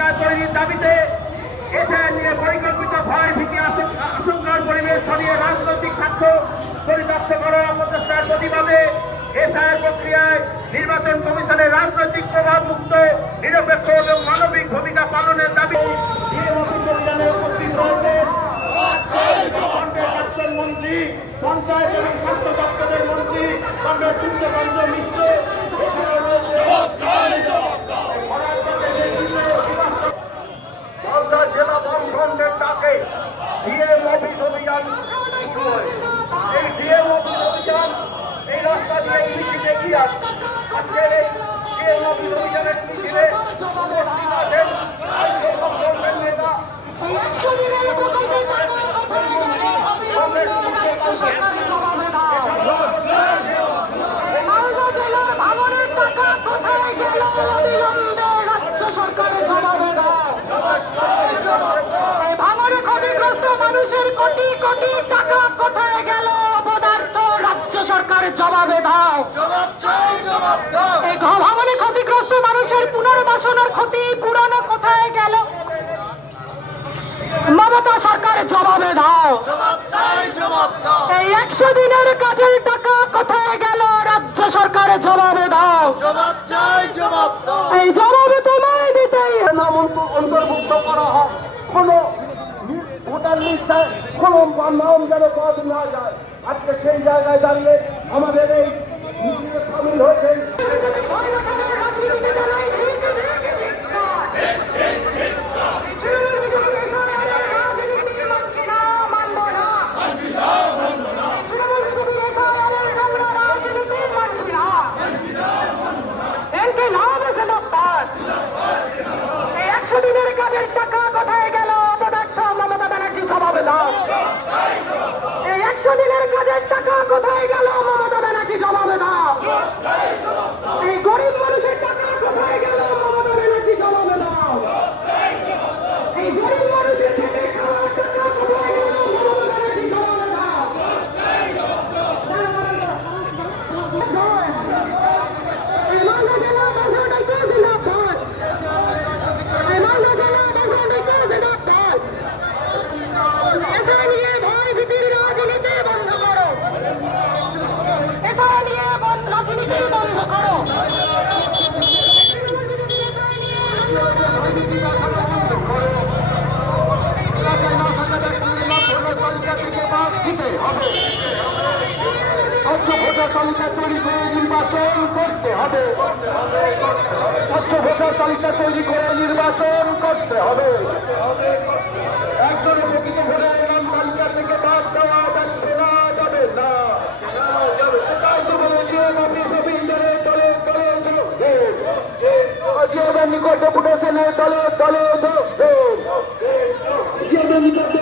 তালিকা তৈরির দাবিতে এসআইআর নিয়ে পরিকল্পিত ভয় ভীতি আশঙ্কার পরিবেশ ছড়িয়ে রাজনৈতিক স্বার্থ পরিত্যক্ত করার অপচেষ্টার প্রতিবাদে এসআইআর প্রক্রিয়ায় নির্বাচন কমিশনের রাজনৈতিক প্রভাব মুক্ত, নিরপেক্ষ এবং মানবিক ভূমিকা পালনের দাবি মন্ত্রী এবং স্বাস্থ্য দপ্তরের মন্ত্রী মানুষের কোটি কোটি টাকা কোথায় গেল? অপদার্থ রাজ্য সরকার জবাবে দাও। এই ঘ- ক্ষতিগ্রস্ত মানুষের পুনর্বাসনের ক্ষতি পুরানো কোথায় গেল? মমতা সরকারের জবাবে দাও। এই একশো দিনের কাজের টাকা কোথায় গেল? রাজ্য সরকারের জবাবে দাও। এই জবাবে তোমায় দিতেই হবে। নাম অন্ত- অন্তর্ভুক্ত করা হয় কোনো নি- ভোটার লিস্টে কোনো নাম যেন বাদ না যায়। আজকে সেই জায়গায় দাঁড়িয়ে আমাদের এই সামিল হয়েছেন। রাজনীতিতে যারা এই ভিড়কে দেখে দেখছে। রাজনীতি মানছি না, মানবো না। তৃণমূল বিজেপির এসআইআরের নোংরা রাজনীতি মানছি না। এনকে লাভ এসে দপ্তর। এই একশো দিনের কাজের টাকা কোথায় গেল অপদার্থ মমতা ব্যানার্জি জবাবে দাও এই একশো দিনের কাজের টাকা কোথায় গেল? মমতা ব্যানার্জি জবাবে দাও এই গরিব মানুষের টাকা কোথায় গেল মমতা ব্যানার্জি জবাবে দাও এই গরিব মানুষের খেটে খাওয়ার টাকা কোথায় গেল মমতা ব্যানার্জি জবাবে দাও এই মালদা জেলা বাংলাদেশে জিন্দাবাদ এই মালদা জেলা বাংলাদেশে জিন্দাবাদ এসে নিয়ে ভয় ভীতির রাজনীতি বন্ধ করো এসে নিয়ে বন- রাজনীতি বন্ধ করো স্বচ্ছ ভোটার তালিকা তৈরি করে নির্বাচন করতে হবে। স্বচ্ছ ভোটার তালিকা তৈরি করে নির্বাচন করতে হবে। একজন প্রকৃত ভোটারের নাম তালিকা থেকে বাদ দেওয়া যাচ্ছে না, যাবে না। নিকটে উঠেছেন দলে দলে নিকটে